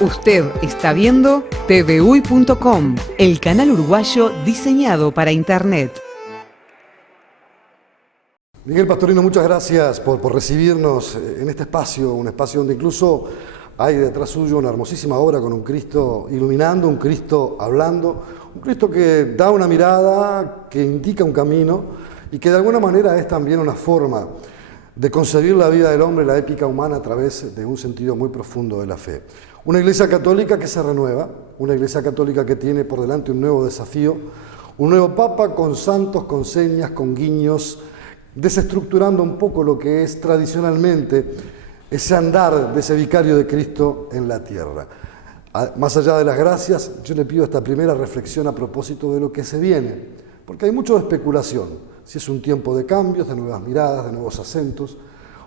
Usted está viendo tvuy.com, el canal uruguayo diseñado para Internet. Miguel Pastorino, muchas gracias por recibirnos en este espacio, un espacio donde incluso hay detrás suyo una hermosísima obra con un Cristo iluminando, un Cristo hablando, un Cristo que da una mirada, que indica un camino y que de alguna manera es también una forma de concebir la vida del hombre, la épica humana, a través de un sentido muy profundo de la fe. Una iglesia católica que se renueva, una iglesia católica que tiene por delante un nuevo desafío, un nuevo papa con santos, con señas, con guiños, desestructurando un poco lo que es tradicionalmente ese andar de ese vicario de Cristo en la tierra. Más allá de las gracias, yo le pido esta primera reflexión a propósito de lo que se viene, porque hay mucho de especulación, si es un tiempo de cambios, de nuevas miradas, de nuevos acentos,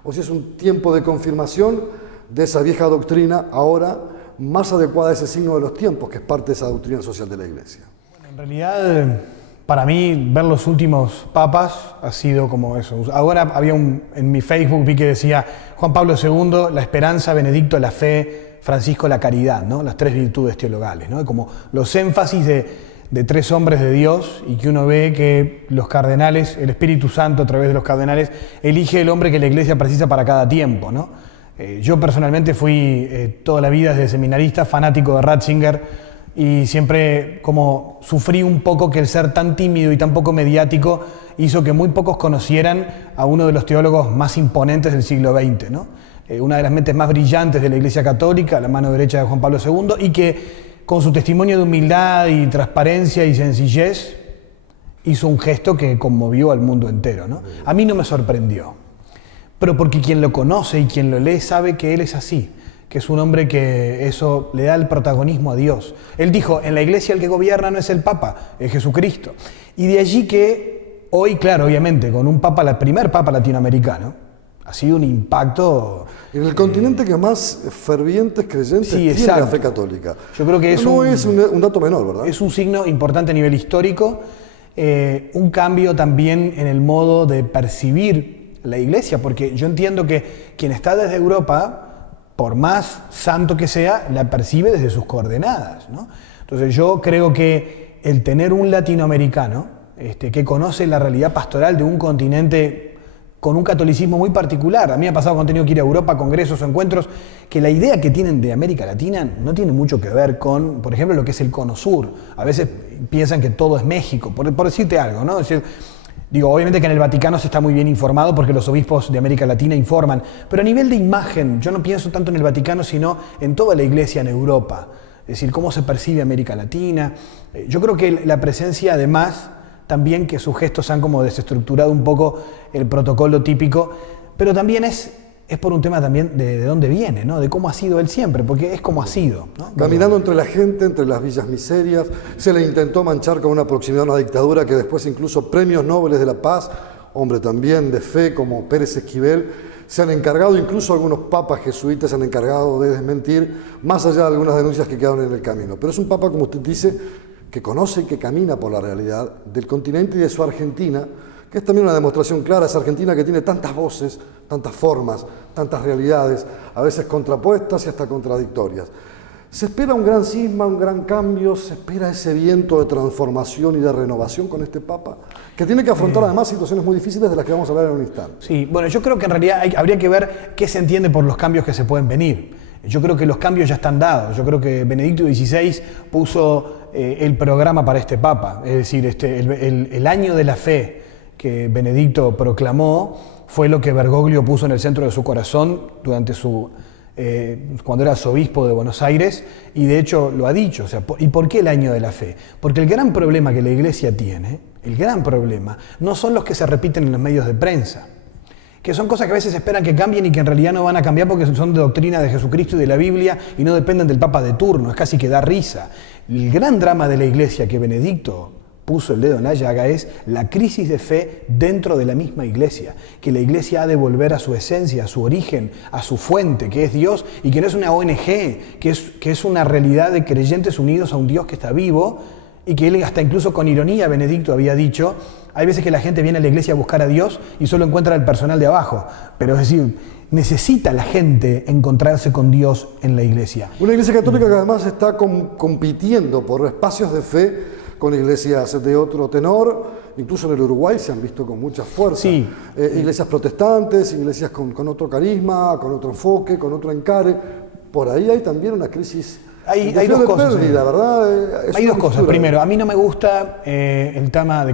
o si es un tiempo de confirmación de esa vieja doctrina, ahora más adecuada a ese signo de los tiempos, que es parte de esa doctrina social de la Iglesia. Bueno, en realidad, para mí, ver los últimos papas ha sido como eso. Ahora en mi Facebook vi que decía Juan Pablo II, la esperanza, Benedicto, la fe, Francisco, la caridad, ¿no? Las tres virtudes teologales, ¿no? Como los énfasis de tres hombres de Dios, y que uno ve que los cardenales, el Espíritu Santo a través de los cardenales, elige el hombre que la Iglesia precisa para cada tiempo, ¿no? Yo personalmente fui toda la vida desde seminarista fanático de Ratzinger, y siempre como sufrí un poco que el ser tan tímido y tan poco mediático hizo que muy pocos conocieran a uno de los teólogos más imponentes del siglo XX, ¿no? Una de las mentes más brillantes de la Iglesia Católica, la mano derecha de Juan Pablo II, y que con su testimonio de humildad y transparencia y sencillez hizo un gesto que conmovió al mundo entero, ¿no? A mí no me sorprendió, pero porque quien lo conoce y quien lo lee sabe que él es así, que es un hombre que eso le da el protagonismo a Dios. Él dijo, en la Iglesia el que gobierna no es el Papa, es Jesucristo. Y de allí que hoy, claro, obviamente, con un Papa, el primer Papa latinoamericano, ha sido un impacto... En el continente que más fervientes creyentes tiene la fe católica. Yo creo que es un dato menor, ¿verdad? Es un signo importante a nivel histórico, un cambio también en el modo de percibir la Iglesia, porque yo entiendo que quien está desde Europa, por más santo que sea, la percibe desde sus coordenadas, ¿no? Entonces yo creo que el tener un latinoamericano que conoce la realidad pastoral de un continente con un catolicismo muy particular. A mí me ha pasado cuando he tenido que ir a Europa, congresos o encuentros, que la idea que tienen de América Latina no tiene mucho que ver con, por ejemplo, lo que es el Cono Sur. A veces piensan que todo es México, por decirte algo, ¿no? Es decir, digo, obviamente que en el Vaticano se está muy bien informado porque los obispos de América Latina informan, pero a nivel de imagen, yo no pienso tanto en el Vaticano, sino en toda la Iglesia en Europa. Es decir, cómo se percibe América Latina. Yo creo que la presencia, además, también que sus gestos han como desestructurado un poco el protocolo típico, pero también es por un tema también de dónde viene, ¿no? De cómo ha sido él siempre, porque es como ha sido, ¿no? Caminando entre la gente, entre las villas miserias, se le intentó manchar con una proximidad a una dictadura que después incluso premios Nobel de la Paz, hombre también de fe como Pérez Esquivel, se han encargado, incluso algunos papas jesuitas se han encargado de desmentir, más allá de algunas denuncias que quedaron en el camino. Pero es un papa, como usted dice, que conoce y que camina por la realidad del continente y de su Argentina, que es también una demostración clara, esa Argentina que tiene tantas voces, tantas formas, tantas realidades, a veces contrapuestas y hasta contradictorias. Se espera un gran cisma, un gran cambio, se espera ese viento de transformación y de renovación con este Papa, que tiene que afrontar además situaciones muy difíciles de las que vamos a hablar en un instante. Sí, bueno, yo creo que en realidad habría que ver qué se entiende por los cambios que se pueden venir. Yo creo que los cambios ya están dados. Yo creo que Benedicto XVI puso el programa para este Papa, es decir, el año de la fe que Benedicto proclamó fue lo que Bergoglio puso en el centro de su corazón durante cuando era arzobispo de Buenos Aires, y de hecho lo ha dicho. O sea, ¿y por qué el año de la fe? Porque el gran problema que la Iglesia tiene, el gran problema, no son los que se repiten en los medios de prensa, que son cosas que a veces esperan que cambien y que en realidad no van a cambiar porque son de doctrina de Jesucristo y de la Biblia y no dependen del Papa de turno, es casi que da risa. El gran drama de la Iglesia que Benedicto puso el dedo en la llaga es la crisis de fe dentro de la misma Iglesia, que la Iglesia ha de volver a su esencia, a su origen, a su fuente, que es Dios, y que no es una ONG, que es una realidad de creyentes unidos a un Dios que está vivo y que él hasta incluso con ironía, Benedicto había dicho, hay veces que la gente viene a la iglesia a buscar a Dios y solo encuentra al personal de abajo, pero es decir, necesita la gente encontrarse con Dios en la iglesia. Una iglesia católica que además está compitiendo por espacios de fe con iglesias de otro tenor, incluso en el Uruguay se han visto con mucha fuerza. Sí. Iglesias protestantes, iglesias con otro carisma, con otro enfoque, con otro encare. Por ahí hay también una crisis. Hay dos cosas. Pérdida, ¿verdad? Hay dos cosas. Primero, a mí no me gusta el tema de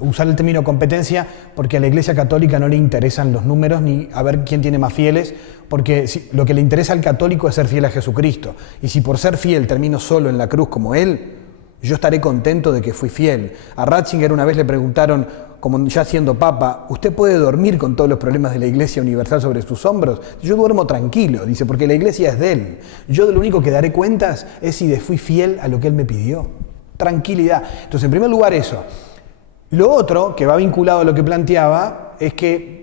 usar el término competencia porque a la Iglesia Católica no le interesan los números ni a ver quién tiene más fieles, porque lo que le interesa al católico es ser fiel a Jesucristo. Y si por ser fiel termino solo en la cruz como Él, yo estaré contento de que fui fiel. A Ratzinger una vez le preguntaron, como ya siendo papa, ¿usted puede dormir con todos los problemas de la Iglesia Universal sobre sus hombros? Yo duermo tranquilo, dice, porque la Iglesia es de Él. Yo de lo único que daré cuentas es si fui fiel a lo que Él me pidió. Tranquilidad. Entonces, en primer lugar eso. Lo otro, que va vinculado a lo que planteaba, es que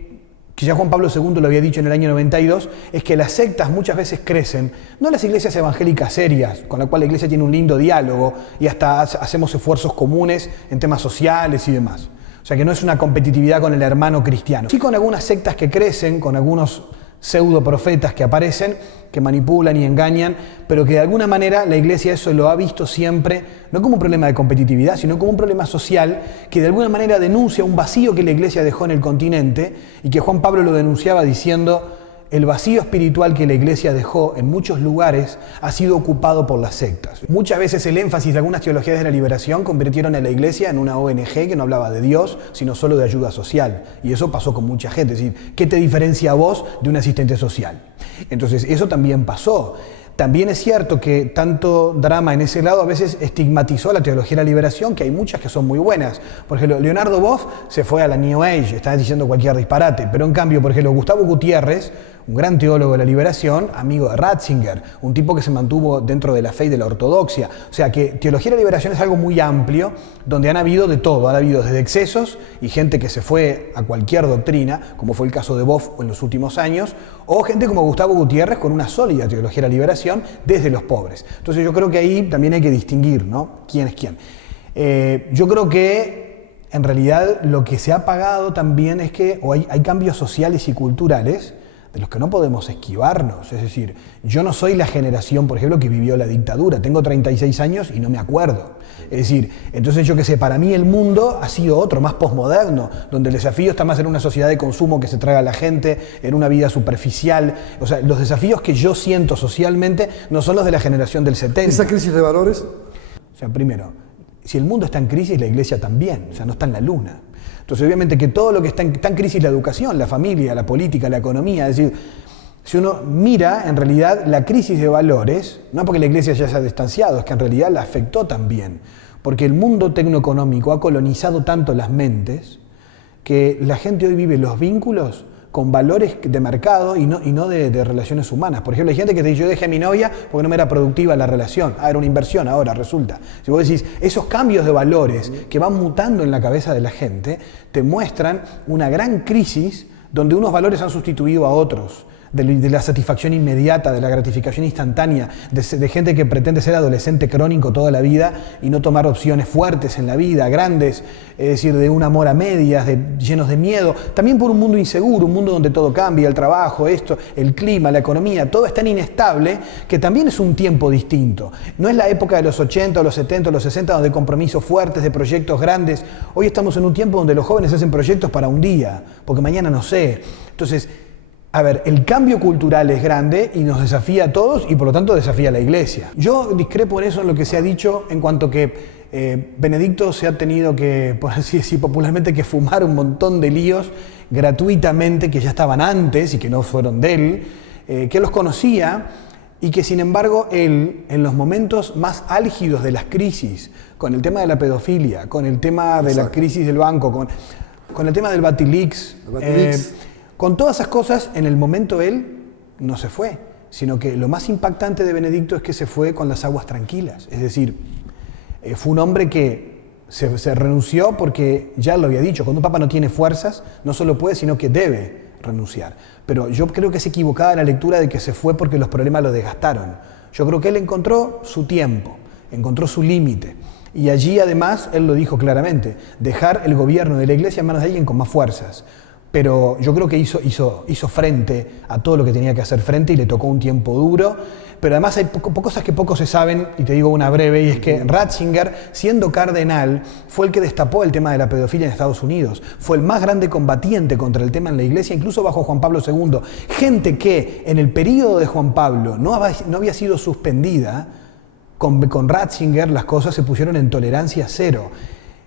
ya Juan Pablo II lo había dicho en el año 92, es que las sectas muchas veces crecen, no las iglesias evangélicas serias, con la cual la iglesia tiene un lindo diálogo y hasta hacemos esfuerzos comunes en temas sociales y demás. O sea que no es una competitividad con el hermano cristiano. Sí con algunas sectas que crecen, con algunos pseudo profetas que aparecen, que manipulan y engañan, pero que de alguna manera la iglesia eso lo ha visto siempre, no como un problema de competitividad, sino como un problema social que de alguna manera denuncia un vacío que la iglesia dejó en el continente y que Juan Pablo lo denunciaba diciendo: el vacío espiritual que la iglesia dejó en muchos lugares ha sido ocupado por las sectas. Muchas veces el énfasis de algunas teologías de la liberación convirtieron a la iglesia en una ONG que no hablaba de Dios, sino solo de ayuda social. Y eso pasó con mucha gente. Es decir, ¿qué te diferencia a vos de un asistente social? Entonces, eso también pasó. También es cierto que tanto drama en ese lado a veces estigmatizó a la teología de la liberación, que hay muchas que son muy buenas. Por ejemplo, Leonardo Boff se fue a la New Age, está diciendo cualquier disparate, pero en cambio, por ejemplo, Gustavo Gutiérrez, un gran teólogo de la liberación, amigo de Ratzinger, un tipo que se mantuvo dentro de la fe y de la ortodoxia. O sea que teología de la liberación es algo muy amplio, donde han habido de todo, han habido desde excesos y gente que se fue a cualquier doctrina, como fue el caso de Boff en los últimos años, o gente como Gustavo Gutiérrez con una sólida teología de la liberación desde los pobres. Entonces yo creo que ahí también hay que distinguir, ¿no?, quién es quién. Yo creo que en realidad lo que se ha pagado también es que hay cambios sociales y culturales de los que no podemos esquivarnos. Es decir, yo no soy la generación, por ejemplo, que vivió la dictadura. Tengo 36 años y no me acuerdo. Es decir, entonces yo qué sé, para mí el mundo ha sido otro, más posmoderno, donde el desafío está más en una sociedad de consumo que se traga a la gente, en una vida superficial. O sea, los desafíos que yo siento socialmente no son los de la generación del 70. ¿Esa crisis de valores? O sea, primero, si el mundo está en crisis, la iglesia también. O sea, no está en la luna. Entonces, obviamente que todo lo que está en crisis, la educación, la familia, la política, la economía, es decir, si uno mira, en realidad, la crisis de valores, no porque la iglesia ya se ha distanciado, es que en realidad la afectó también, porque el mundo tecnoeconómico ha colonizado tanto las mentes que la gente hoy vive los vínculos con valores de mercado y no de relaciones humanas. Por ejemplo, hay gente que te dice, yo dejé a mi novia porque no me era productiva la relación. Era una inversión ahora, resulta. Si vos decís, esos cambios de valores que van mutando en la cabeza de la gente, te muestran una gran crisis donde unos valores han sustituido a otros. De la satisfacción inmediata, de la gratificación instantánea, de gente que pretende ser adolescente crónico toda la vida y no tomar opciones fuertes en la vida, grandes, es decir, de un amor a medias, llenos de miedo, también por un mundo inseguro, un mundo donde todo cambia, el trabajo, el clima, la economía, todo es tan inestable que también es un tiempo distinto. No es la época de los 80, o los 70, o los 60, donde compromisos fuertes, de proyectos grandes. Hoy estamos en un tiempo donde los jóvenes hacen proyectos para un día, porque mañana no sé. Entonces, a ver, el cambio cultural es grande y nos desafía a todos y por lo tanto desafía a la iglesia. Yo discrepo en eso en lo que se ha dicho en cuanto que Benedicto se ha tenido que, por así decir popularmente, que fumar un montón de líos gratuitamente que ya estaban antes y que no fueron de él, que los conocía y que sin embargo él, en los momentos más álgidos de las crisis, con el tema de la pedofilia, con el tema de la crisis del banco, con el tema del Batilix, con todas esas cosas, en el momento él no se fue, sino que lo más impactante de Benedicto es que se fue con las aguas tranquilas. Es decir, fue un hombre que se renunció porque ya lo había dicho, cuando un papa no tiene fuerzas, no solo puede, sino que debe renunciar. Pero yo creo que es equivocada la lectura de que se fue porque los problemas lo desgastaron. Yo creo que él encontró su tiempo, encontró su límite. Y allí además, él lo dijo claramente, dejar el gobierno de la iglesia en manos de alguien con más fuerzas. Pero yo creo que hizo frente a todo lo que tenía que hacer frente y le tocó un tiempo duro. Pero además hay cosas que poco se saben, y te digo una breve, y es que Ratzinger, siendo cardenal, fue el que destapó el tema de la pedofilia en Estados Unidos. Fue el más grande combatiente contra el tema en la iglesia, incluso bajo Juan Pablo II. Gente que en el periodo de Juan Pablo no había sido suspendida, con Ratzinger las cosas se pusieron en tolerancia cero.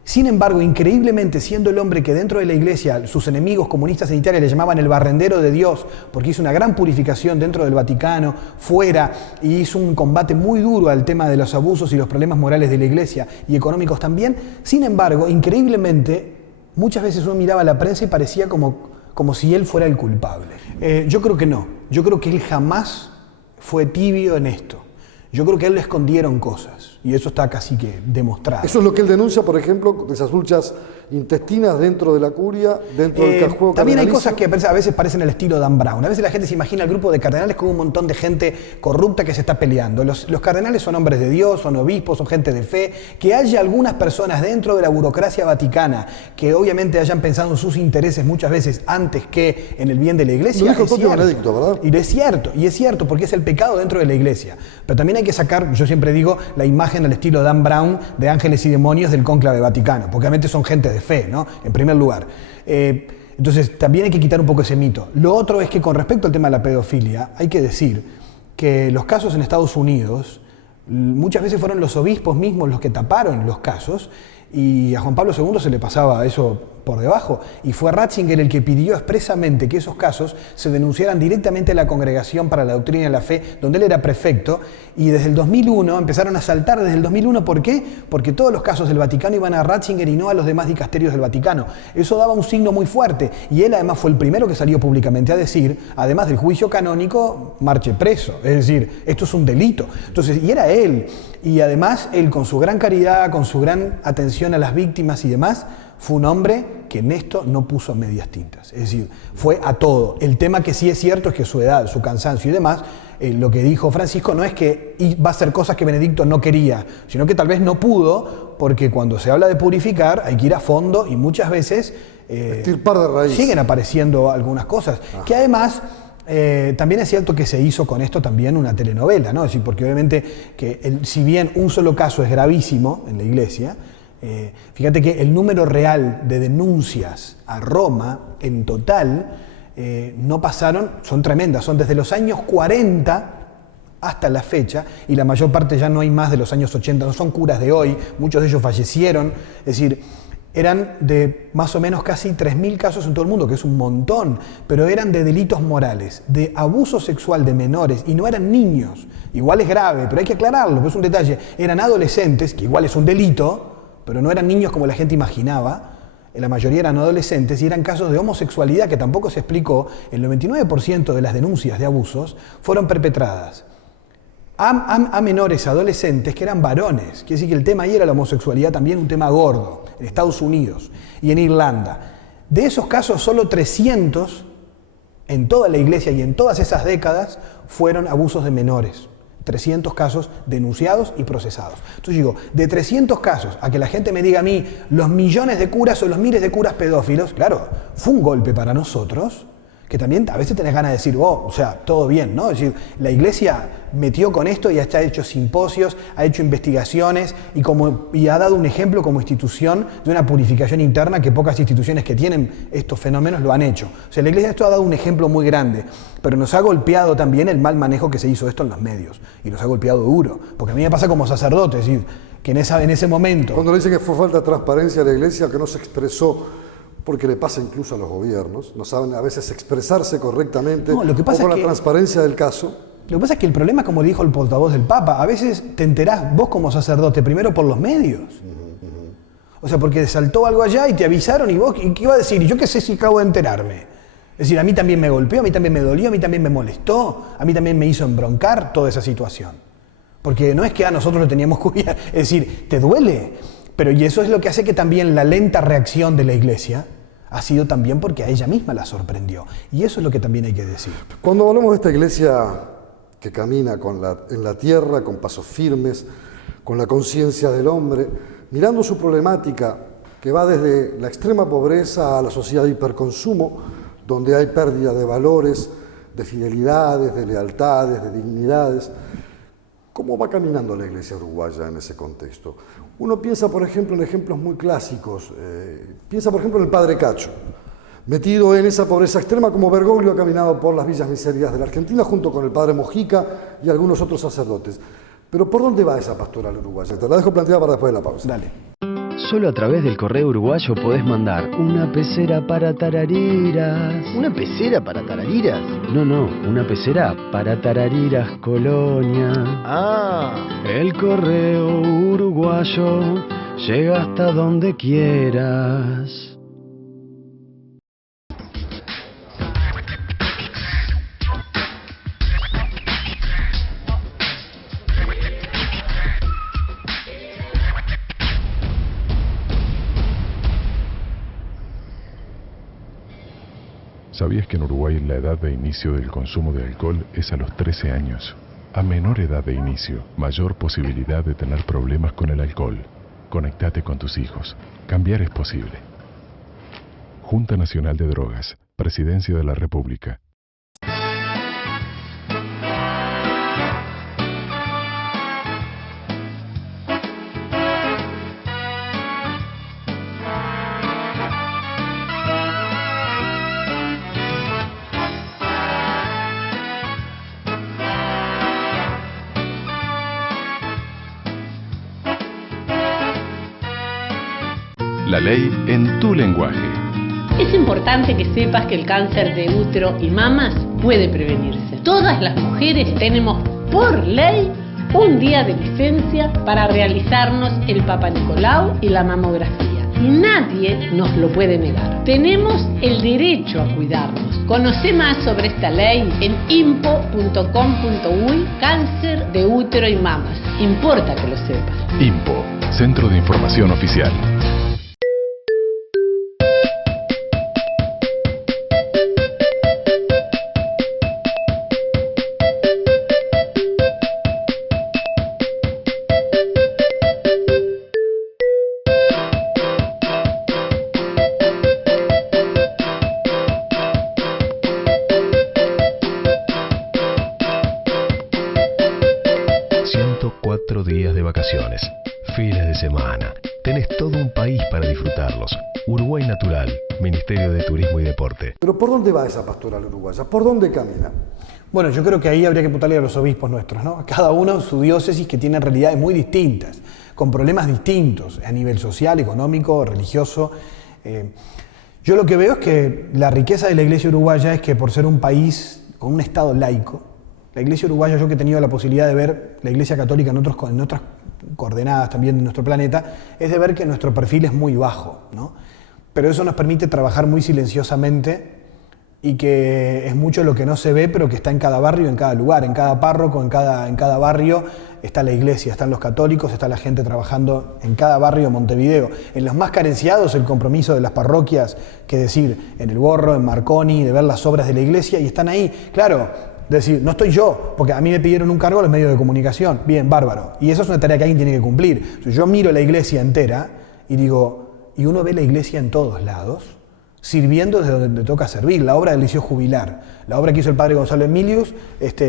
Sin embargo, increíblemente, siendo el hombre que dentro de la iglesia sus enemigos comunistas en Italia le llamaban el barrendero de Dios, porque hizo una gran purificación dentro del Vaticano, fuera, y hizo un combate muy duro al tema de los abusos y los problemas morales de la iglesia y económicos también. Sin embargo, increíblemente, muchas veces uno miraba la prensa y parecía como si él fuera el culpable. Yo creo que no. Yo creo que él jamás fue tibio en esto. Yo creo que a él le escondieron cosas, y eso está casi que demostrado. Eso es lo que él denuncia, por ejemplo, de esas luchas intestinas dentro de la curia, dentro del juego también hay cardenalicio. cosas que a veces parecen el estilo Dan Brown. A veces la gente se imagina el grupo de cardenales como un montón de gente corrupta que se está peleando. Los cardenales son hombres de Dios, son obispos, son gente de fe. Que haya algunas personas dentro de la burocracia vaticana que obviamente hayan pensado en sus intereses muchas veces antes que en el bien de la iglesia. Lo dijo el propio cierto. Benedicto, ¿verdad? Y es cierto, porque es el pecado dentro de la iglesia. Pero también hay que sacar, yo siempre digo, la imagen al estilo Dan Brown de ángeles y demonios del cónclave vaticano, porque obviamente son gente de fe, ¿no? En primer lugar. Entonces, también hay que quitar un poco ese mito. Lo otro es que con respecto al tema de la pedofilia, hay que decir que los casos en Estados Unidos, muchas veces fueron los obispos mismos los que taparon los casos, y a Juan Pablo II se le pasaba eso por debajo, y fue Ratzinger el que pidió expresamente que esos casos se denunciaran directamente a la Congregación para la Doctrina de la Fe, donde él era prefecto, y desde el 2001 empezaron a saltar desde el 2001. ¿Por qué? Porque todos los casos del Vaticano iban a Ratzinger y no a los demás dicasterios del Vaticano. Eso daba un signo muy fuerte, y él además fue el primero que salió públicamente a decir, además del juicio canónico, marche preso, es decir, esto es un delito. Entonces, y era él, y además él con su gran caridad, con su gran atención a las víctimas y demás, fue un hombre que en esto no puso medias tintas, es decir, fue a todo. El tema que sí es cierto es que su edad, su cansancio y demás, lo que dijo Francisco no es que va a hacer cosas que Benedicto no quería, sino que tal vez no pudo, porque cuando se habla de purificar hay que ir a fondo y muchas veces estirpar de raíz. Siguen apareciendo algunas cosas, que además también es cierto que se hizo con esto también una telenovela, ¿no? Es decir, porque obviamente que si bien un solo caso es gravísimo en la iglesia, fíjate que el número real de denuncias a Roma en total no pasaron, son tremendas, son desde los años 40 hasta la fecha, y la mayor parte ya no hay más de los años 80, no son curas de hoy, muchos de ellos fallecieron, es decir, eran de más o menos casi 3.000 casos en todo el mundo, que es un montón, pero eran de delitos morales, de abuso sexual de menores, y no eran niños. Igual es grave, pero hay que aclararlo, porque es un detalle. Eran adolescentes, que igual es un delito, pero no eran niños como la gente imaginaba. La mayoría eran adolescentes y eran casos de homosexualidad que tampoco se explicó. El 99% de las denuncias de abusos fueron perpetradas a menores adolescentes que eran varones. Quiere decir que el tema ahí era la homosexualidad, también un tema gordo, en Estados Unidos y en Irlanda. De esos casos, solo 300 en toda la iglesia y en todas esas décadas fueron abusos de menores. 300 casos denunciados y procesados. Entonces digo, de 300 casos a que la gente me diga a mí los millones de curas o los miles de curas pedófilos, claro, fue un golpe para nosotros, que también a veces tenés ganas de decir, o sea, todo bien, ¿no? Es decir, la iglesia metió con esto y ha hecho simposios, ha hecho investigaciones y ha dado un ejemplo como institución de una purificación interna que pocas instituciones que tienen estos fenómenos lo han hecho. O sea, la iglesia esto ha dado un ejemplo muy grande, pero nos ha golpeado también el mal manejo que se hizo esto en los medios, y nos ha golpeado duro, porque a mí me pasa como sacerdote, es decir, que en ese momento... Cuando le dicen que fue falta de transparencia de la iglesia, que no se expresó, porque le pasa incluso a los gobiernos, no saben a veces expresarse correctamente, no, lo que pasa o con es la transparencia del caso. Lo que pasa es que el problema, como dijo el portavoz del Papa, a veces te enterás vos como sacerdote primero por los medios. O sea, porque saltó algo allá y te avisaron y vos, ¿qué iba a decir? Y yo qué sé si acabo de enterarme. Es decir, a mí también me golpeó, a mí también me dolió, a mí también me molestó, a mí también me hizo embroncar toda esa situación. Porque no es que a nosotros lo teníamos cubierto, es decir, te duele. Pero y eso es lo que hace que también la lenta reacción de la iglesia ha sido también porque a ella misma la sorprendió. Y eso es lo que también hay que decir. Cuando hablamos de esta iglesia que camina en la tierra, con pasos firmes, con la conciencia del hombre, mirando su problemática, que va desde la extrema pobreza a la sociedad de hiperconsumo, donde hay pérdida de valores, de fidelidades, de lealtades, de dignidades. ¿Cómo va caminando la Iglesia uruguaya en ese contexto? Uno piensa, por ejemplo, en ejemplos muy clásicos. Piensa, por ejemplo, en el Padre Cacho, metido en esa pobreza extrema, como Bergoglio ha caminado por las villas miserias de la Argentina, junto con el Padre Mojica y algunos otros sacerdotes. Pero ¿por dónde va esa pastoral uruguaya? Te la dejo planteada para después de la pausa. Dale. Solo a través del correo uruguayo podés mandar una pecera para tarariras. ¿Una pecera para tarariras? No, una pecera para tarariras, Colonia. Ah. El correo uruguayo llega hasta donde quieras. ¿Sabías que en Uruguay la edad de inicio del consumo de alcohol es a los 13 años? A menor edad de inicio, mayor posibilidad de tener problemas con el alcohol. Conectate con tus hijos. Cambiar es posible. Junta Nacional de Drogas, Presidencia de la República. La ley en tu lenguaje. Es importante que sepas que el cáncer de útero y mamas puede prevenirse. Todas las mujeres tenemos por ley un día de licencia para realizarnos el Papa Nicolau y la mamografía. Y nadie nos lo puede negar. Tenemos el derecho a cuidarnos. Conoce más sobre esta ley en impo.com.uy, cáncer de útero y mamas. Importa que lo sepas. IMPO, Centro de Información Oficial. Días de vacaciones, fines de semana. Tenés todo un país para disfrutarlos. Uruguay Natural, Ministerio de Turismo y Deporte. Pero ¿por dónde va esa pastoral uruguaya? ¿Por dónde camina? Bueno, yo creo que ahí habría que preguntarle a los obispos nuestros, ¿no? Cada uno su diócesis, que tiene realidades muy distintas, con problemas distintos a nivel social, económico, religioso. Yo lo que veo es que la riqueza de la Iglesia uruguaya es que, por ser un país con un Estado laico, la Iglesia uruguaya, yo que he tenido la posibilidad de ver la Iglesia católica en otras coordenadas también de nuestro planeta, es de ver que nuestro perfil es muy bajo, ¿no? Pero eso nos permite trabajar muy silenciosamente y que es mucho lo que no se ve, pero que está en cada barrio, en cada lugar, en cada párroco, en cada barrio está la iglesia, están los católicos, está la gente trabajando en cada barrio de Montevideo. En los más carenciados, el compromiso de las parroquias, que decir, en El Borro, en Marconi, de ver las obras de la iglesia, y están ahí, claro. Decir, no estoy yo, porque a mí me pidieron un cargo a los medios de comunicación. Bien, bárbaro. Y eso es una tarea que alguien tiene que cumplir. Yo miro la iglesia entera y digo, y uno ve la iglesia en todos lados, sirviendo desde donde toca servir. La obra del Liceo Jubilar, la obra que hizo el padre Gonzalo Emilius,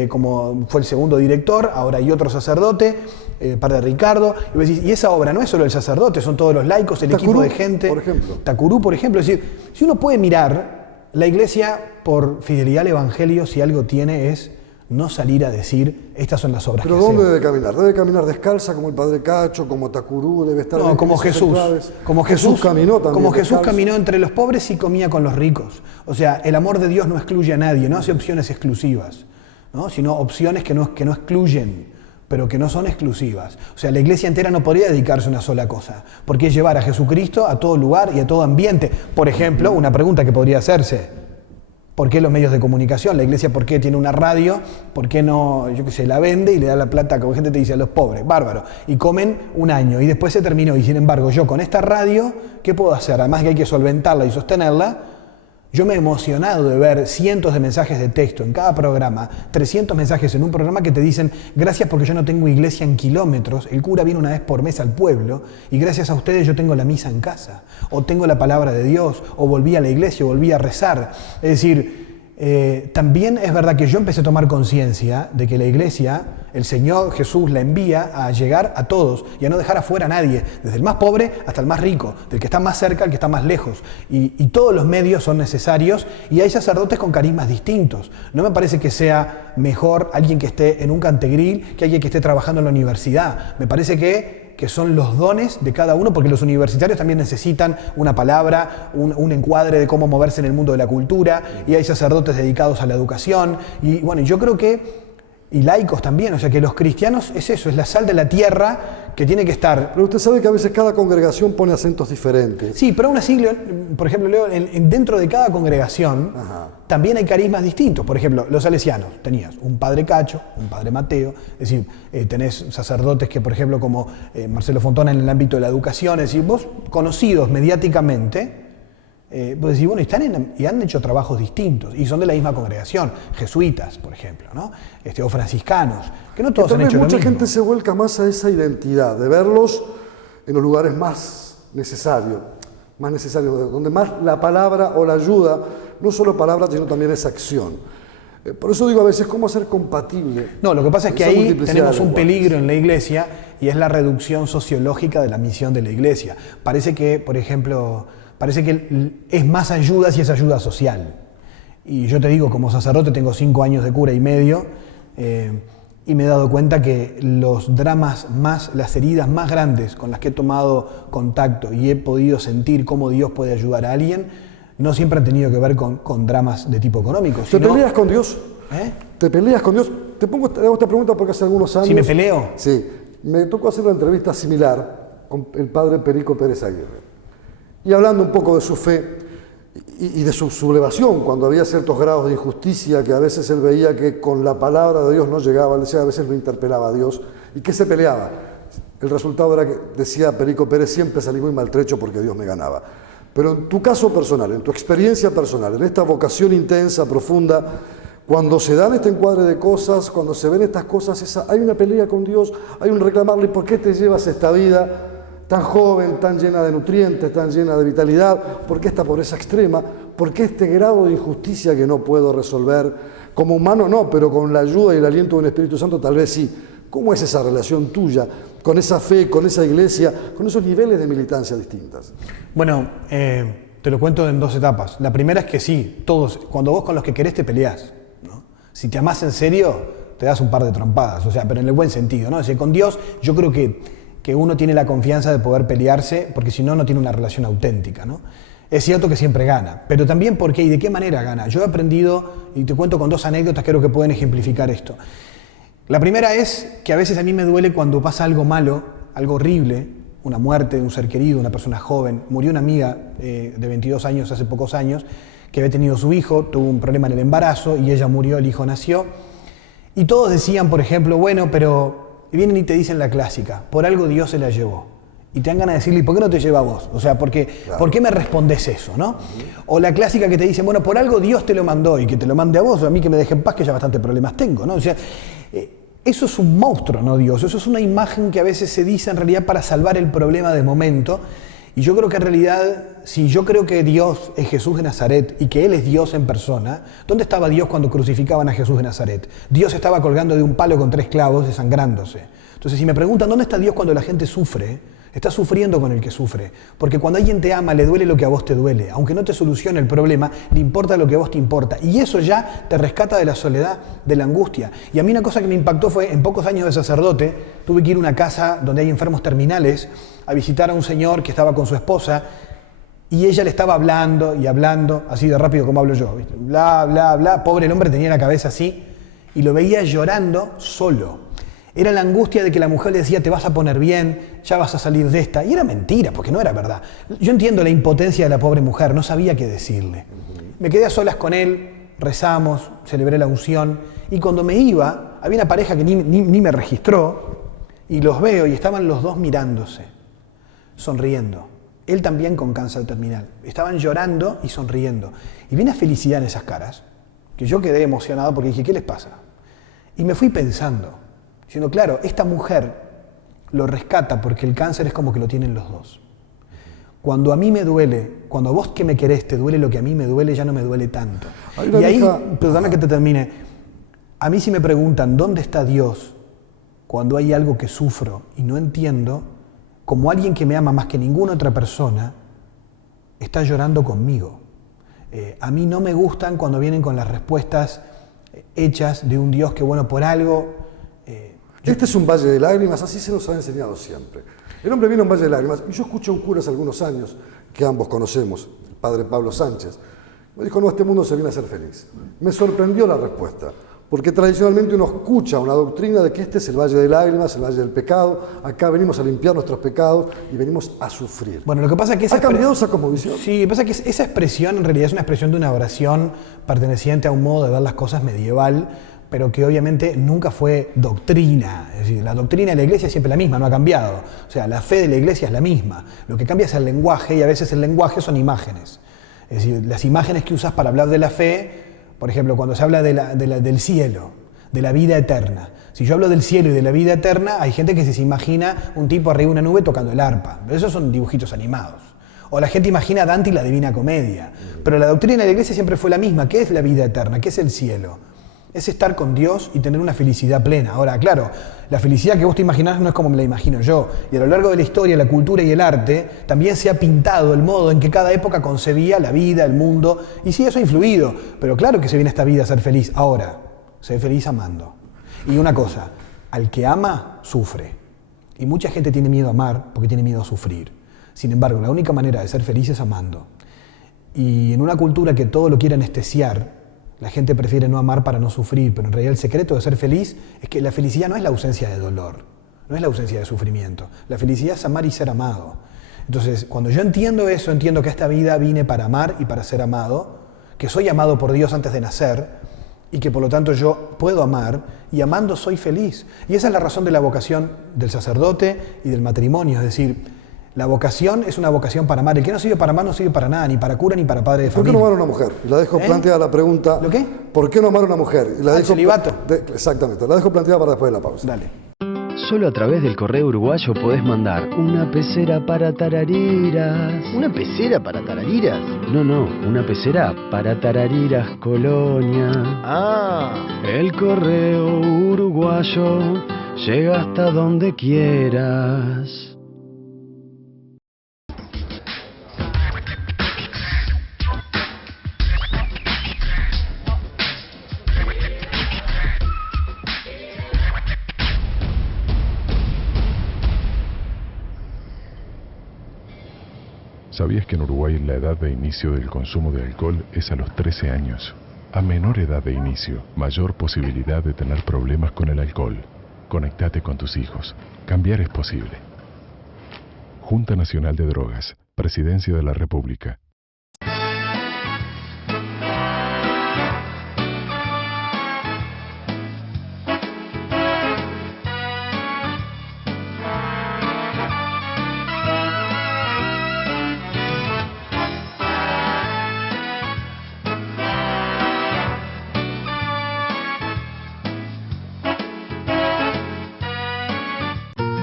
como fue el segundo director, ahora hay otro sacerdote, el padre Ricardo. Y esa obra no es solo el sacerdote, son todos los laicos, el equipo de gente. Por ejemplo. Tacurú, por ejemplo. Es decir, si uno puede mirar, la iglesia, por fidelidad al evangelio, si algo tiene es no salir a decir, estas son las obras que hacemos. ¿Pero dónde debe caminar? ¿Debe caminar descalza como el padre Cacho, como Tacurú? ¿Debe estar No, como Jesús. Como Jesús caminó también. Como Jesús descalzo. caminó entre los pobres y comía con los ricos. O sea, el amor de Dios no excluye a nadie, no hace opciones exclusivas, ¿no? Sino opciones que no excluyen, pero que no son exclusivas. O sea, la iglesia entera no podría dedicarse a una sola cosa, porque es llevar a Jesucristo a todo lugar y a todo ambiente. Por ejemplo, una pregunta que podría hacerse: ¿por qué los medios de comunicación? La iglesia, ¿por qué tiene una radio? ¿Por qué no, yo qué sé, la vende y le da la plata, como gente te dice, a los pobres? Bárbaro. Y comen un año y después se terminó. Y sin embargo, yo con esta radio, ¿qué puedo hacer? Además que hay que solventarla y sostenerla, Yo me he emocionado de ver cientos de mensajes de texto en cada programa, 300 mensajes en un programa que te dicen: gracias porque yo no tengo iglesia en kilómetros, el cura viene una vez por mes al pueblo y gracias a ustedes yo tengo la misa en casa, o tengo la palabra de Dios, o volví a la iglesia, o volví a rezar. Es decir, también es verdad que yo empecé a tomar conciencia de que la iglesia, el Señor Jesús la envía a llegar a todos y a no dejar afuera a nadie, desde el más pobre hasta el más rico, del que está más cerca al que está más lejos. Y todos los medios son necesarios y hay sacerdotes con carismas distintos. No me parece que sea mejor alguien que esté en un cantegril que alguien que esté trabajando en la universidad. Me parece que son los dones de cada uno, porque los universitarios también necesitan una palabra, un encuadre de cómo moverse en el mundo de la cultura, y hay sacerdotes dedicados a la educación, y bueno, yo creo que, y laicos también, o sea que los cristianos es eso, es la sal de la tierra que tiene que estar. Pero usted sabe que a veces cada congregación pone acentos diferentes. Sí, pero aún así, por ejemplo, Leo, dentro de cada congregación también hay carismas distintos. Por ejemplo, los salesianos, tenías un padre Cacho, un padre Mateo, es decir, tenés sacerdotes que, por ejemplo, como Marcelo Fontona en el ámbito de la educación, es decir, vos conocidos mediáticamente, vos decís, bueno, y han hecho trabajos distintos, y son de la misma congregación, jesuitas, por ejemplo, ¿no? O franciscanos, que no todos han hecho lo mismo. Mucha gente se vuelca más a esa identidad, de verlos en los lugares más necesarios, donde más la palabra o la ayuda, no solo palabras, sino también esa acción. Por eso digo a veces, ¿cómo hacer compatible? No, lo que pasa es que ahí tenemos un peligro en la iglesia, y es la reducción sociológica de la misión de la iglesia. Parece que, por ejemplo, es más ayuda si es ayuda social. Y yo te digo, como sacerdote tengo 5 años de cura y medio, y me he dado cuenta que los dramas las heridas más grandes con las que he tomado contacto y he podido sentir cómo Dios puede ayudar a alguien, no siempre han tenido que ver con dramas de tipo económico. ¿Te peleas con Dios? ¿Te peleas con Dios? Te hago esta pregunta porque hace algunos años... ¿Si me peleo? Sí. Me tocó hacer una entrevista similar con el padre Perico Pérez Aguirre. Y hablando un poco de su fe y de su sublevación, cuando había ciertos grados de injusticia que a veces él veía que con la palabra de Dios no llegaba, él decía, a veces lo interpelaba a Dios, y que se peleaba. El resultado era que, decía Perico Pérez, siempre salí muy maltrecho porque Dios me ganaba. Pero en tu caso personal, en tu experiencia personal, en esta vocación intensa, profunda, cuando se dan este encuadre de cosas, cuando se ven estas cosas, hay una pelea con Dios, hay un reclamarle, ¿por qué te llevas esta vida tan joven, tan llena de nutrientes, tan llena de vitalidad? ¿Por qué esta pobreza extrema? ¿Por qué este grado de injusticia que no puedo resolver? Como humano no, pero con la ayuda y el aliento del Espíritu Santo tal vez sí. ¿Cómo es esa relación tuya con esa fe, con esa iglesia, con esos niveles de militancia distintas? Bueno, te lo cuento en 2 etapas. La primera es que sí, todos, cuando vos con los que querés te peleás, ¿no? Si te amás en serio, te das un par de trompadas, o sea, pero en el buen sentido, ¿no? O sea, con Dios yo creo que uno tiene la confianza de poder pelearse, porque si no, no tiene una relación auténtica, ¿no? Es cierto que siempre gana, pero también ¿por qué y de qué manera gana? Yo he aprendido, y te cuento con 2 anécdotas que creo que pueden ejemplificar esto. La primera es que a veces a mí me duele cuando pasa algo malo, algo horrible, una muerte de un ser querido, una persona joven. Murió una amiga de 22 años hace pocos años, que había tenido su hijo, tuvo un problema en el embarazo y ella murió, el hijo nació. Y todos decían, por ejemplo, bueno, pero... Y vienen y te dicen la clásica, por algo Dios se la llevó. Y te dan ganas de decirle, ¿por qué no te lleva a vos? O sea, ¿por qué me respondes eso, no? O la clásica que te dicen, bueno, por algo Dios te lo mandó y que te lo mande a vos, o a mí que me deje en paz, que ya bastante problemas tengo, ¿no? O sea, eso es un monstruo, ¿no, Dios? Eso es una imagen que a veces se dice en realidad para salvar el problema de momento. Y yo creo que en realidad, si yo creo que Dios es Jesús de Nazaret y que Él es Dios en persona, ¿dónde estaba Dios cuando crucificaban a Jesús de Nazaret? Dios estaba colgando de un palo con 3 clavos, desangrándose. Entonces, si me preguntan, ¿dónde está Dios cuando la gente sufre? Está sufriendo con el que sufre. Porque cuando alguien te ama, le duele lo que a vos te duele. Aunque no te solucione el problema, le importa lo que a vos te importa. Y eso ya te rescata de la soledad, de la angustia. Y a mí una cosa que me impactó fue, en pocos años de sacerdote, tuve que ir a una casa donde hay enfermos terminales a visitar a un señor que estaba con su esposa y ella le estaba hablando y hablando, así de rápido como hablo yo, ¿viste? Bla, bla, bla. Pobre el hombre tenía la cabeza así y lo veía llorando solo. Era la angustia de que la mujer le decía, te vas a poner bien, ya vas a salir de esta. Y era mentira, porque no era verdad. Yo entiendo la impotencia de la pobre mujer, no sabía qué decirle. Me quedé a solas con él, rezamos, celebré la unción. Y cuando me iba, había una pareja que ni me registró. Y los veo y estaban los dos mirándose, sonriendo. él también con cáncer terminal. Estaban llorando y sonriendo. Y vi una felicidad en esas caras, que yo quedé emocionado porque dije, ¿qué les pasa? Y me fui pensando, diciendo, claro, esta mujer lo rescata porque el cáncer es como que lo tienen los dos. Cuando a mí me duele, cuando a vos que me querés te duele lo que a mí me duele, ya no me duele tanto. Y ahí, perdona que te termine, a mí si me preguntan, ¿dónde está Dios cuando hay algo que sufro y no entiendo? Como alguien que me ama más que ninguna otra persona, está llorando conmigo. A mí no me gustan cuando vienen con las respuestas hechas de un Dios que, bueno, por algo... Este es un valle de lágrimas, así se nos ha enseñado siempre. El hombre viene a un valle de lágrimas, y yo escuché a un cura hace algunos años, que ambos conocemos, el padre Pablo Sánchez, me dijo, no, este mundo se viene a ser feliz. Me sorprendió la respuesta, porque tradicionalmente uno escucha una doctrina de que este es el valle de lágrimas, el valle del pecado, acá venimos a limpiar nuestros pecados y venimos a sufrir. Bueno, lo que pasa es que ¿Ha cambiado esa cosmovisión? Sí, lo que pasa es que esa expresión en realidad es una expresión de una oración perteneciente a un modo de ver las cosas medieval, pero que obviamente nunca fue doctrina. Es decir, la doctrina de la iglesia es siempre la misma, no ha cambiado. O sea, la fe de la iglesia es la misma. Lo que cambia es el lenguaje, y a veces el lenguaje son imágenes. Es decir, las imágenes que usas para hablar de la fe, por ejemplo, cuando se habla del cielo, de la vida eterna. Si yo hablo del cielo y de la vida eterna, hay gente que se imagina un tipo arriba de una nube tocando el arpa. Pero esos son dibujitos animados. O la gente imagina a Dante y la Divina Comedia. Pero la doctrina de la iglesia siempre fue la misma. ¿Qué es la vida eterna? ¿Qué es el cielo? Es estar con Dios y tener una felicidad plena. Ahora, claro, la felicidad que vos te imaginás no es como me la imagino yo. Y a lo largo de la historia, la cultura y el arte, también se ha pintado el modo en que cada época concebía la vida, el mundo. Y sí, eso ha influido. Pero claro que se viene a esta vida a ser feliz. Ahora, sé feliz amando. Y una cosa, al que ama, sufre. Y mucha gente tiene miedo a amar porque tiene miedo a sufrir. Sin embargo, la única manera de ser feliz es amando. Y en una cultura que todo lo quiere anestesiar, la gente prefiere no amar para no sufrir, pero en realidad el secreto de ser feliz es que la felicidad no es la ausencia de dolor, no es la ausencia de sufrimiento. La felicidad es amar y ser amado. Entonces, cuando yo entiendo eso, entiendo que esta vida vine para amar y para ser amado, que soy amado por Dios antes de nacer y que por lo tanto yo puedo amar y amando soy feliz. Y esa es la razón de la vocación del sacerdote y del matrimonio, es decir, la vocación es una vocación para amar. El que no sirve para amar no sirve para nada, ni para cura ni para padre de familia. ¿Por qué no amar a una mujer? Y la dejo planteada la pregunta. ¿Lo qué? ¿Por qué no amar a una mujer? Y la dejo celibato. Exactamente, la dejo planteada para después de la pausa. Dale. Solo a través del correo uruguayo podés mandar una pecera para tarariras. ¿Una pecera para tarariras? No, una pecera para tarariras, Colonia. Ah. El correo uruguayo llega hasta donde quieras. ¿Sabías que en Uruguay la edad de inicio del consumo de alcohol es a los 13 años? A menor edad de inicio, mayor posibilidad de tener problemas con el alcohol. Conectate con tus hijos. Cambiar es posible. Junta Nacional de Drogas, Presidencia de la República.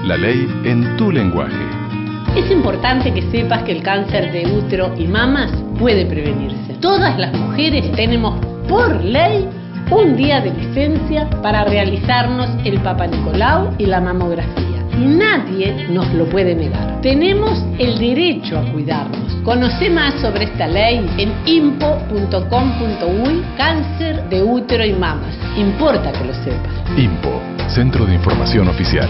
La ley en tu lenguaje. Es importante que sepas que el cáncer de útero y mamas puede prevenirse. Todas las mujeres tenemos por ley un día de licencia para realizarnos el Papa Nicolau y la mamografía. Y nadie nos lo puede negar. Tenemos el derecho a cuidarnos. Conoce más sobre esta ley en impo.com.uy, cáncer de útero y mamas. Importa que lo sepas. IMPO, Centro de Información Oficial.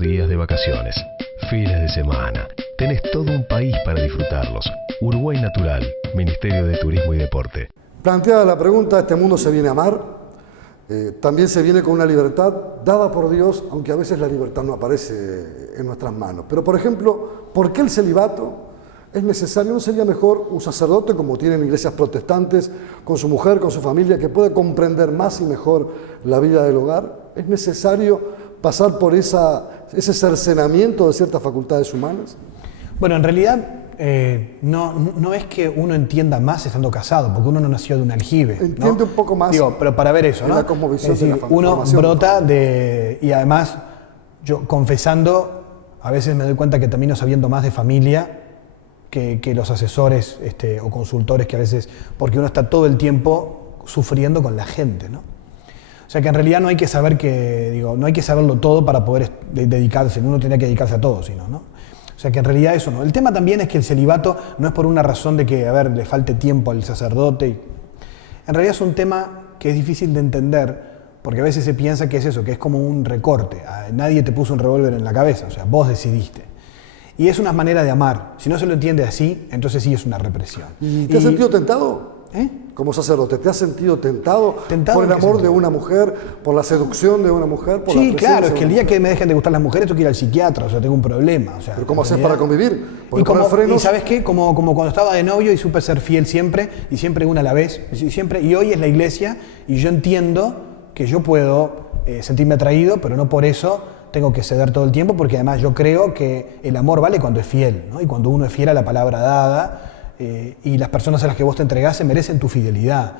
Días de vacaciones, fines de semana, tenés todo un país para disfrutarlos. Uruguay Natural, Ministerio de Turismo y Deporte. Planteada la pregunta, ¿este mundo se viene a amar? También se viene con una libertad dada por Dios, aunque a veces la libertad no aparece en nuestras manos. Pero, por ejemplo, ¿por qué el celibato es necesario? ¿No sería mejor un sacerdote, como tienen iglesias protestantes, con su mujer, con su familia, que puede comprender más y mejor la vida del hogar? ¿Es necesario pasar por ese cercenamiento de ciertas facultades humanas? Bueno, en realidad no es que uno entienda más estando casado, porque uno no nació de un aljibe. Entiende, ¿no? Un poco más. Digo, pero para ver eso, ¿no? La cosmovisión, es decir, de la uno brota y además, yo confesando, a veces me doy cuenta que termino sabiendo más de familia que los asesores o consultores que a veces, porque uno está todo el tiempo sufriendo con la gente, ¿no? O sea que en realidad no hay que saber no hay que saberlo todo para poder dedicarse, uno tiene que dedicarse a todo, sino, ¿no? O sea que en realidad eso no. El tema también es que el celibato no es por una razón de que, le falte tiempo al sacerdote. En realidad es un tema que es difícil de entender, porque a veces se piensa que es eso, que es como un recorte. Nadie te puso un revólver en la cabeza, o sea, vos decidiste. Y es una manera de amar. Si no se lo entiende así, entonces sí es una represión. ¿Y te has sentido tentado? Como sacerdote, ¿te has sentido tentado por el amor de una mujer, por la seducción de una mujer? Por sí, la claro, es que el día que me dejen de gustar las mujeres tengo que ir al psiquiatra, o sea, tengo un problema. O sea, ¿pero cómo haces para convivir? Y ¿sabes qué? Como cuando estaba de novio y supe ser fiel siempre, y siempre una a la vez, y hoy es la iglesia, y yo entiendo que yo puedo sentirme atraído, pero no por eso tengo que ceder todo el tiempo, porque además yo creo que el amor vale cuando es fiel, ¿no? Y cuando uno es fiel a la palabra dada, y las personas a las que vos te entregás se merecen tu fidelidad.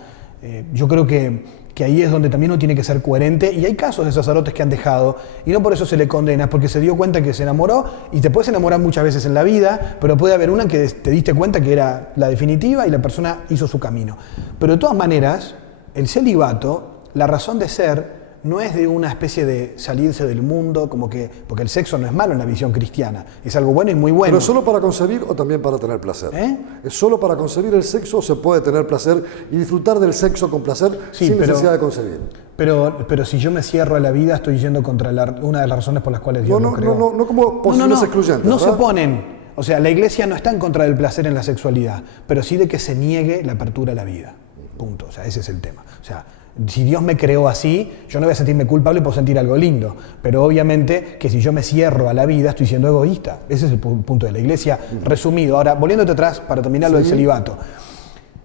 Yo creo que ahí es donde también uno tiene que ser coherente, y hay casos de sacerdotes que han dejado, y no por eso se le condena, porque se dio cuenta que se enamoró, y te puedes enamorar muchas veces en la vida, pero puede haber una que te diste cuenta que era la definitiva y la persona hizo su camino. Pero de todas maneras, el celibato, la razón de ser, no es de una especie de salirse del mundo, porque el sexo no es malo en la visión cristiana, es algo bueno y muy bueno. ¿Pero solo para concebir o también para tener placer? ¿Es solo para concebir el sexo o se puede tener placer y disfrutar del sexo con placer sin necesidad de concebir? Pero si yo me cierro a la vida, estoy yendo contra una de las razones por las cuales Dios lo creó. No como posibles excluyentes. No se oponen. O sea, la iglesia no está en contra del placer en la sexualidad, pero sí de que se niegue la apertura a la vida. Punto. O sea, ese es el tema. O sea, si Dios me creó así, yo no voy a sentirme culpable por sentir algo lindo, pero obviamente que si yo me cierro a la vida estoy siendo egoísta. Ese es el punto de la iglesia resumido. Ahora, volviéndote atrás para terminar lo del celibato.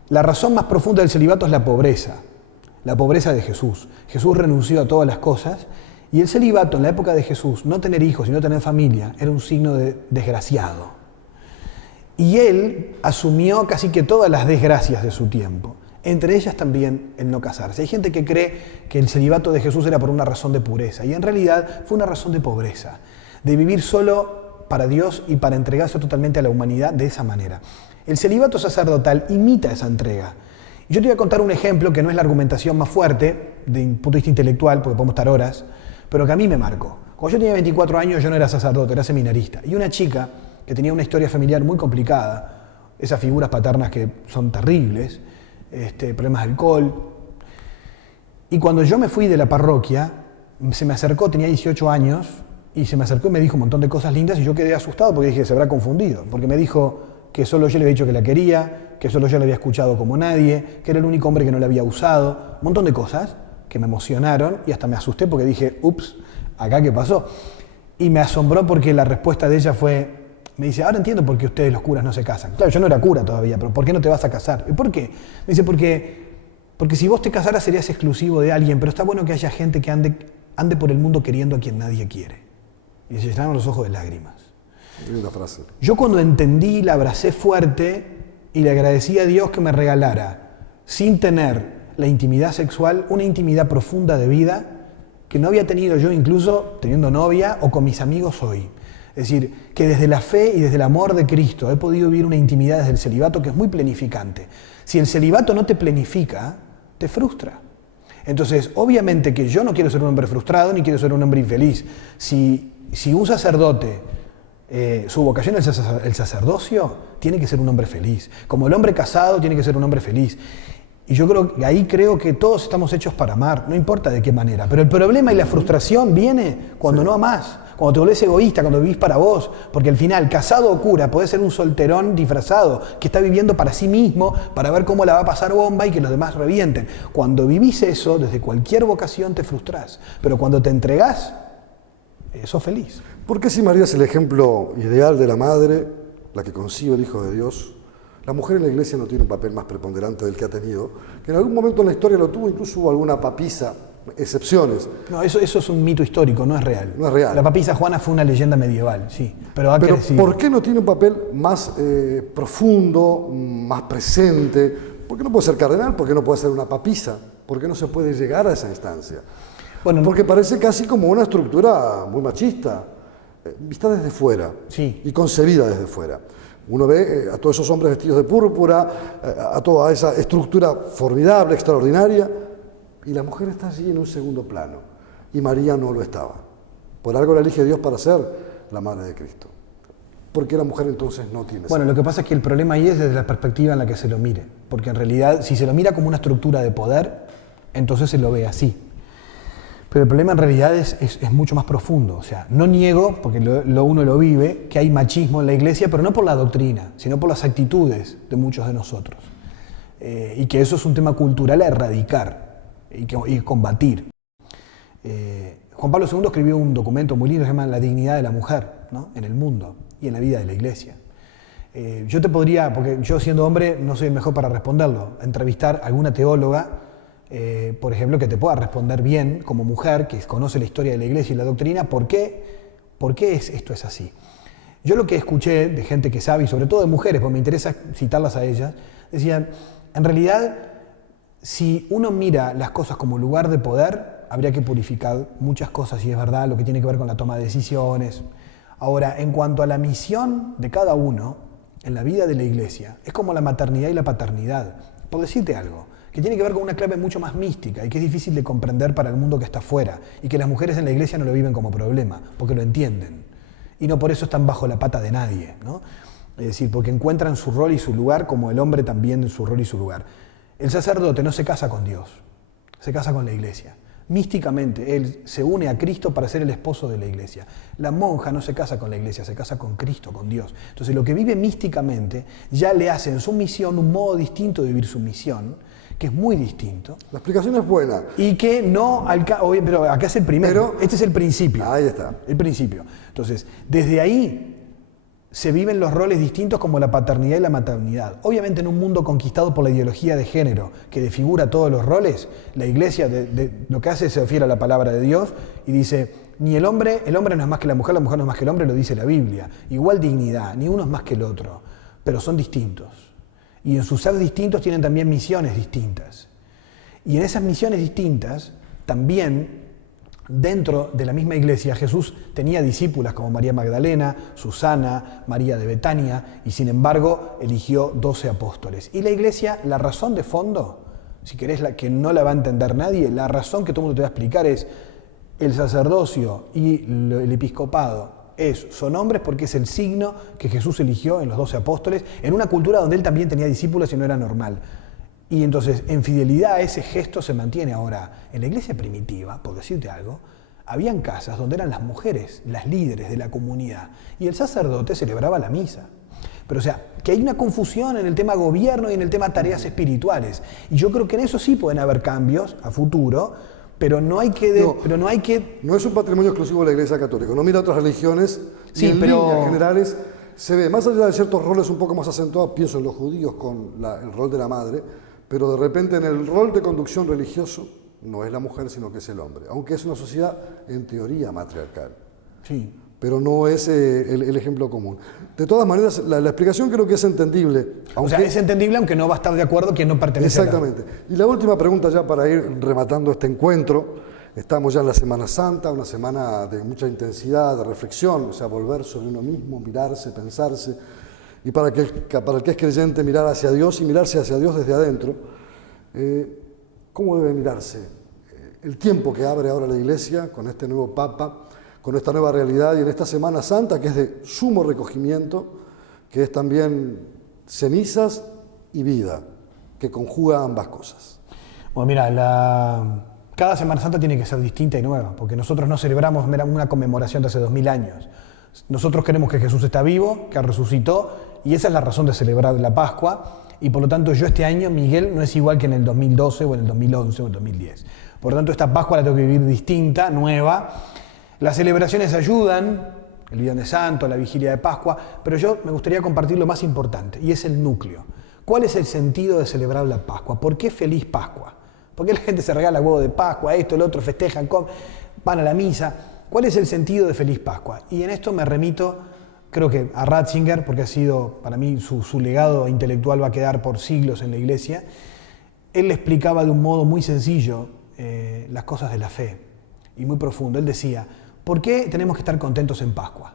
La razón más profunda del celibato es la pobreza de Jesús. Jesús renunció a todas las cosas, y el celibato en la época de Jesús, no tener hijos y no tener familia, era un signo de desgraciado. Y él asumió casi que todas las desgracias de su tiempo. Entre ellas también el no casarse. Hay gente que cree que el celibato de Jesús era por una razón de pureza, y en realidad fue una razón de pobreza, de vivir solo para Dios y para entregarse totalmente a la humanidad de esa manera. El celibato sacerdotal imita esa entrega. Yo te voy a contar un ejemplo que no es la argumentación más fuerte, de un punto de vista intelectual, porque podemos estar horas, pero que a mí me marcó. Cuando yo tenía 24 años yo no era sacerdote, era seminarista, y una chica que tenía una historia familiar muy complicada, esas figuras paternas que son terribles, problemas de alcohol. Y cuando yo me fui de la parroquia, se me acercó, tenía 18 años, y se me acercó y me dijo un montón de cosas lindas, y yo quedé asustado porque dije, se habrá confundido, porque me dijo que solo yo le había dicho que la quería, que solo yo le había escuchado como nadie, que era el único hombre que no la había usado, un montón de cosas que me emocionaron, y hasta me asusté porque dije, ups, ¿acá qué pasó? Y me asombró porque la respuesta de ella fue, me dice, ahora entiendo por qué ustedes los curas no se casan. Claro, yo no era cura todavía, pero ¿por qué no te vas a casar? ¿Y por qué? Me dice, porque si vos te casaras serías exclusivo de alguien, pero está bueno que haya gente que ande por el mundo queriendo a quien nadie quiere. Y se llenaron los ojos de lágrimas. Linda frase. Yo cuando entendí, la abracé fuerte y le agradecí a Dios que me regalara, sin tener la intimidad sexual, una intimidad profunda de vida que no había tenido yo incluso teniendo novia o con mis amigos hoy. Es decir, que desde la fe y desde el amor de Cristo he podido vivir una intimidad desde el celibato que es muy plenificante. Si el celibato no te plenifica, te frustra. Entonces, obviamente que yo no quiero ser un hombre frustrado ni quiero ser un hombre infeliz. Si un sacerdote, su vocación es el sacerdocio, tiene que ser un hombre feliz. Como el hombre casado tiene que ser un hombre feliz. Y yo creo que todos estamos hechos para amar, no importa de qué manera. Pero el problema y la frustración viene cuando no amás. cuando te volvés egoísta, cuando vivís para vos, porque al final, casado o cura, podés ser un solterón disfrazado, que está viviendo para sí mismo, para ver cómo la va a pasar bomba y que los demás revienten. Cuando vivís eso, desde cualquier vocación te frustrás, pero cuando te entregás, sos feliz. ¿Por qué si María es el ejemplo ideal de la madre, la que concibe el Hijo de Dios, la mujer en la iglesia no tiene un papel más preponderante del que ha tenido, que en algún momento en la historia lo tuvo, incluso hubo alguna papisa, excepciones? No, eso es un mito histórico, no es real. No es real. La papisa Juana fue una leyenda medieval, sí, pero ha crecido. ¿Por qué no tiene un papel más profundo, más presente? ¿Por qué no puede ser cardenal? ¿Por qué no puede ser una papisa? ¿Por qué no se puede llegar a esa instancia? Bueno, porque parece casi como una estructura muy machista, vista desde fuera, sí, y concebida desde fuera. Uno ve a todos esos hombres vestidos de púrpura, a toda esa estructura formidable, extraordinaria, y la mujer está allí en un segundo plano, y María no lo estaba. Por algo la elige Dios para ser la madre de Cristo. ¿Por qué la mujer entonces no tiene? Bueno, lo que pasa es que el problema ahí es desde la perspectiva en la que se lo mire, porque en realidad si se lo mira como una estructura de poder, entonces se lo ve así. Pero el problema en realidad es mucho más profundo. O sea, no niego, porque uno lo vive, que hay machismo en la iglesia, pero no por la doctrina, sino por las actitudes de muchos de nosotros. Y que eso es un tema cultural a erradicar y combatir. Juan Pablo II escribió un documento muy lindo que se llama La dignidad de la mujer, ¿no?, en el mundo y en la vida de la iglesia. Yo te podría, porque yo siendo hombre no soy el mejor para responderlo, entrevistar a alguna teóloga, por ejemplo, que te pueda responder bien como mujer, que conoce la historia de la iglesia y la doctrina, ¿por qué esto es así? Yo lo que escuché de gente que sabe, y sobre todo de mujeres, porque me interesa citarlas a ellas, decían, en realidad, si uno mira las cosas como lugar de poder, habría que purificar muchas cosas, y es verdad, lo que tiene que ver con la toma de decisiones. Ahora, en cuanto a la misión de cada uno en la vida de la iglesia, es como la maternidad y la paternidad. Por decirte algo, que tiene que ver con una clave mucho más mística y que es difícil de comprender para el mundo que está afuera, y que las mujeres en la iglesia no lo viven como problema, porque lo entienden. Y no por eso están bajo la pata de nadie, ¿no? Es decir, porque encuentran su rol y su lugar, como el hombre también en su rol y su lugar. El sacerdote no se casa con Dios, se casa con la iglesia. Místicamente, él se une a Cristo para ser el esposo de la iglesia. La monja no se casa con la iglesia, se casa con Cristo, con Dios. Entonces, lo que vive místicamente ya le hace en su misión un modo distinto de vivir su misión, que es muy distinto. La explicación es buena. Y que no alcanza, pero acá es el primero, este es el principio. Ahí está. El principio. Entonces, desde ahí se viven los roles distintos como la paternidad y la maternidad. Obviamente en un mundo conquistado por la ideología de género que desfigura todos los roles, la iglesia lo que hace es se refiere a la palabra de Dios y dice, ni el hombre no es más que la mujer no es más que el hombre, lo dice la Biblia. Igual dignidad, ni uno es más que el otro, pero son distintos. Y en sus ser distintos tienen también misiones distintas. Y en esas misiones distintas, también dentro de la misma iglesia, Jesús tenía discípulas como María Magdalena, Susana, María de Betania, y sin embargo eligió 12 apóstoles. Y la iglesia, la razón de fondo, si querés que no la va a entender nadie, la razón que todo el mundo te va a explicar es el sacerdocio y el episcopado. Son hombres porque es el signo que Jesús eligió en los 12 apóstoles, en una cultura donde él también tenía discípulos y no era normal. Y entonces, en fidelidad a ese gesto se mantiene ahora. En la iglesia primitiva, por decirte algo, habían casas donde eran las mujeres, las líderes de la comunidad, y el sacerdote celebraba la misa. Pero o sea, que hay una confusión en el tema gobierno y en el tema tareas espirituales. Y yo creo que en eso sí pueden haber cambios a futuro, pero no hay que... No es un patrimonio exclusivo de la Iglesia Católica. Uno mira otras religiones y en líneas generales se ve, más allá de ciertos roles un poco más acentuados, pienso en los judíos con el rol de la madre, pero de repente en el rol de conducción religioso no es la mujer, sino que es el hombre. Aunque es una sociedad en teoría matriarcal. Sí. Pero no es el ejemplo común. De todas maneras, la explicación creo que es entendible. O sea, es entendible aunque no va a estar de acuerdo quien no pertenece exactamente. Y la última pregunta ya para ir rematando este encuentro. Estamos ya en la Semana Santa, una semana de mucha intensidad, de reflexión, o sea, volver sobre uno mismo, mirarse, pensarse. Y para el que es creyente, mirar hacia Dios y mirarse hacia Dios desde adentro. ¿Cómo debe mirarse? El tiempo que abre ahora la Iglesia con este nuevo Papa, con esta nueva realidad y en esta Semana Santa que es de sumo recogimiento, que es también cenizas y vida, que conjuga ambas cosas. Bueno, mira, cada Semana Santa tiene que ser distinta y nueva, porque nosotros no celebramos una conmemoración de hace 2000 años. Nosotros queremos que Jesús está vivo, que resucitó, y esa es la razón de celebrar la Pascua. Y por lo tanto yo este año, Miguel, no es igual que en el 2012 o en el 2011 o en el 2010. Por lo tanto esta Pascua la tengo que vivir distinta, nueva. Las celebraciones ayudan, el Viernes Santo, la Vigilia de Pascua, pero yo me gustaría compartir lo más importante, y es el núcleo. ¿Cuál es el sentido de celebrar la Pascua? ¿Por qué feliz Pascua? ¿Por qué la gente se regala huevo de Pascua, esto, el otro, festejan, van a la misa? ¿Cuál es el sentido de feliz Pascua? Y en esto me remito, creo que a Ratzinger, porque ha sido, para mí, su legado intelectual va a quedar por siglos en la Iglesia. Él le explicaba de un modo muy sencillo las cosas de la fe, y muy profundo. Él decía, ¿por qué tenemos que estar contentos en Pascua?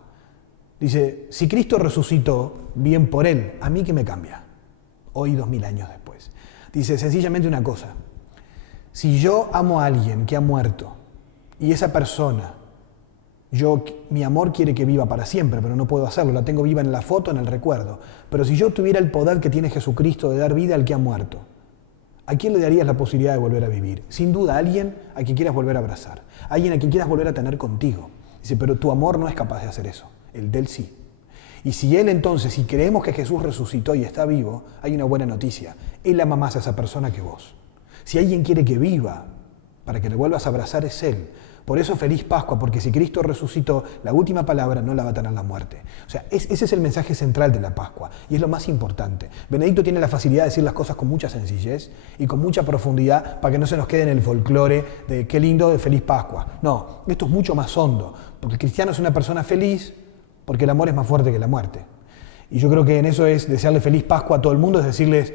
Dice, si Cristo resucitó, bien por Él, ¿a mí qué me cambia? Hoy, 2000 años después. Dice sencillamente una cosa, si yo amo a alguien que ha muerto, y esa persona, mi amor quiere que viva para siempre, pero no puedo hacerlo, la tengo viva en la foto, en el recuerdo. Pero si yo tuviera el poder que tiene Jesucristo de dar vida al que ha muerto, ¿a quién le darías la posibilidad de volver a vivir? Sin duda a alguien a quien quieras volver a abrazar, a alguien a quien quieras volver a tener contigo. Dice, pero tu amor no es capaz de hacer eso, el de él sí. Y si él entonces, si creemos que Jesús resucitó y está vivo, hay una buena noticia, él ama más a esa persona que vos. Si alguien quiere que viva para que le vuelvas a abrazar es él. Por eso feliz Pascua, porque si Cristo resucitó, la última palabra no la va a tener la muerte. O sea, ese es el mensaje central de la Pascua y es lo más importante. Benedicto tiene la facilidad de decir las cosas con mucha sencillez y con mucha profundidad para que no se nos quede en el folclore de qué lindo de feliz Pascua. No, esto es mucho más hondo, porque el cristiano es una persona feliz porque el amor es más fuerte que la muerte. Y yo creo que en eso es desearle feliz Pascua a todo el mundo, es decirles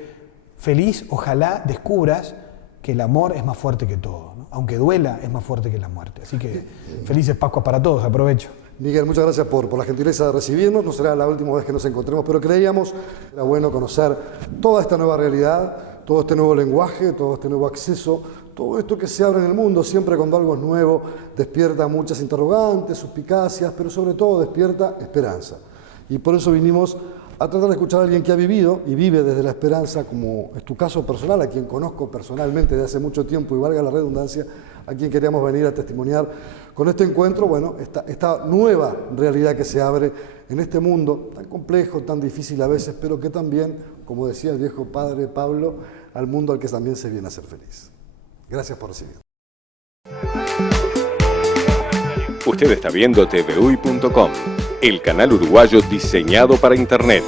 feliz, ojalá descubras que el amor es más fuerte que todo, ¿no? Aunque duela, es más fuerte que la muerte. Así que felices Pascuas para todos, aprovecho. Miguel, muchas gracias por la gentileza de recibirnos. No será la última vez que nos encontremos, pero creíamos que era bueno conocer toda esta nueva realidad, todo este nuevo lenguaje, todo este nuevo acceso, todo esto que se abre en el mundo. Siempre cuando algo es nuevo despierta muchas interrogantes, suspicacias, pero sobre todo despierta esperanza. Y por eso vinimos a tratar de escuchar a alguien que ha vivido y vive desde la esperanza, como es tu caso personal, a quien conozco personalmente desde hace mucho tiempo, y valga la redundancia, a quien queríamos venir a testimoniar con este encuentro, bueno, esta nueva realidad que se abre en este mundo tan complejo, tan difícil a veces, pero que también, como decía el viejo padre Pablo, al mundo al que también se viene a ser feliz. Gracias por recibir. Usted está viendo TVUY.com, el canal uruguayo diseñado para Internet.